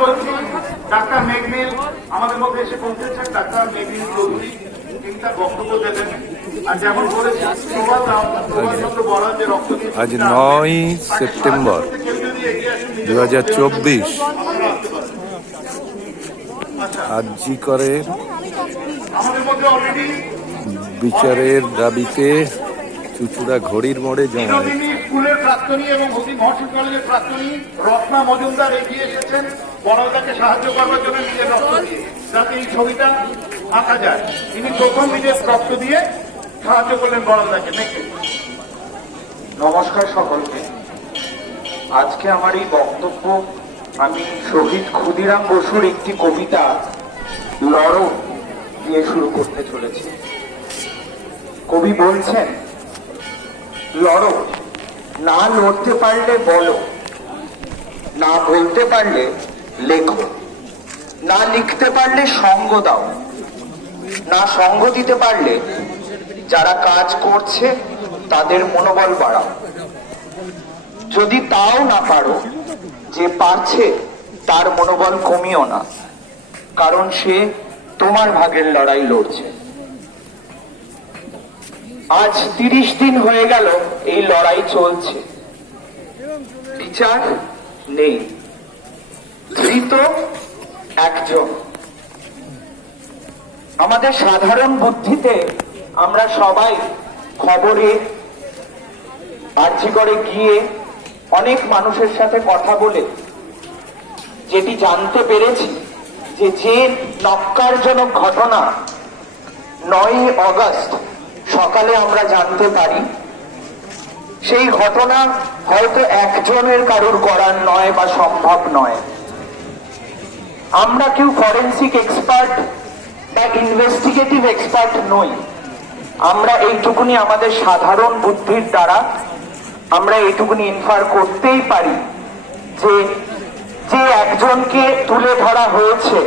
বলছি ডাক্তার মেঘমিল আমাদের মধ্যে এসে পৌঁছেছেন ডাক্তার মেঘমিল চৌধুরী। তিনি তার বক্তব্য দেবেন। আর যেমন যে রক্ত আজ নয় সেপ্টেম্বর দু হাজার চব্বিশ। আরজি করে বিচারের দাবিতে চুচুড়া ঘড়ির মোড়ে জমা স্কুলের প্রাক্তনী এবং হকি মহর্ষি কলেজের প্রাক্তনী রত্না মজুমদার এগিয়ে এসেছেন। বনলদাকে সাহায্য করবার জন্য নিজের রক্ত দিয়ে যাতে এই ছবিটা আঁকা যায়। তিনি প্রথম নিজের রক্ত দিয়ে সাহায্য করলেন দেখে নমস্কার সকলকে। আজকে আমার এই বক্তব্য আমি শহীদ ক্ষুদিরাম বসুর একটি কবিতা লড়ো দিয়ে শুরু করতে চলেছি। কবি বলছেন, লড়ো, না লড়তে পারলে বলো, না বলতে পারলে লেখো। না লিখতে পারলে সঙ্গ দাও। না সঙ্গ দিতে পারলে যারা কাজ করছে, তাদের মনোবল বাড়াও। যদি তাও না পারো, যে পারছে, তার মনোবল কমিও না। কারণ সে তোমার ভাগের লড়াই লড়ছে। আজ তিরিশ দিন হয়ে গেল, এই লড়াই চলছে। বিচার নেই। ধৃত একজন। আমাদের সাধারণ বুদ্ধিতে আমরা সবাই খবরে করে গিয়ে অনেক মানুষের সাথে কথা বলে, যেটি জানতে পেরেছি যে যে নক্কারজনক ঘটনা নয় অগস্ট সকালে আমরা জানতে পারি, সেই ঘটনা হয়তো একজনের কারুর করার নয় বা সম্ভব নয়। আমরা কেউ ফরেন্সিক এক্সপার্ট বা ইনভেস্টিগেটিভ এক্সপার্ট নই। আমরা এইটুকুনি আমাদের সাধারণ বুদ্ধির দ্বারা আমরা এইটুকুনি ইনফার করতেই পারি যে যে একজনকে তুলে ধরা হয়েছে,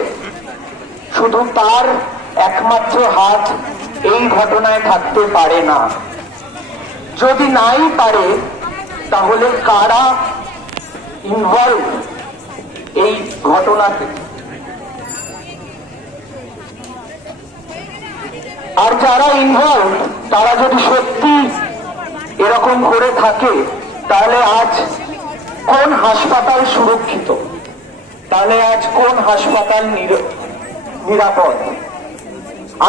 শুধু তার একমাত্র হাত এই ঘটনায় থাকতে পারে না। যদি নাই পারে, তাহলে কারা ইনভলভ এই ঘটনাতে? আর যারা ইনভলভ তারা যদি সত্যি এরকম করে থাকে, তাহলে আজ কোন হাসপাতাল সুরক্ষিত? তাহলে আজ কোন হাসপাতাল নিরাপদ?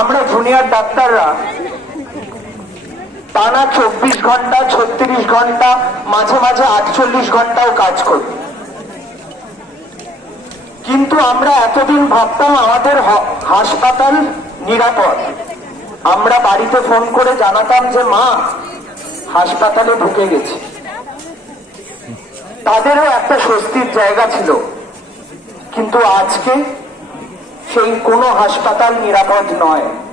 আমরা জুনিয়র ডাক্তাররা টানা চব্বিশ ঘণ্টা, ছত্রিশ ঘণ্টা, মাঝে মাঝে আটচল্লিশ ঘন্টাও কাজ করি। কিন্তু আমরা এতদিন ভাবতাম আমাদের হাসপাতাল নিরাপদ। আমরা বাড়িতে ফোন করে জানাতাম যে মা, হাসপাতালে ঢুকে গেছে। তাদেরও একটা স্বস্তির জায়গা ছিল। কিন্তু আজকে সেই কোনো হাসপাতাল নিরাপদ নয়।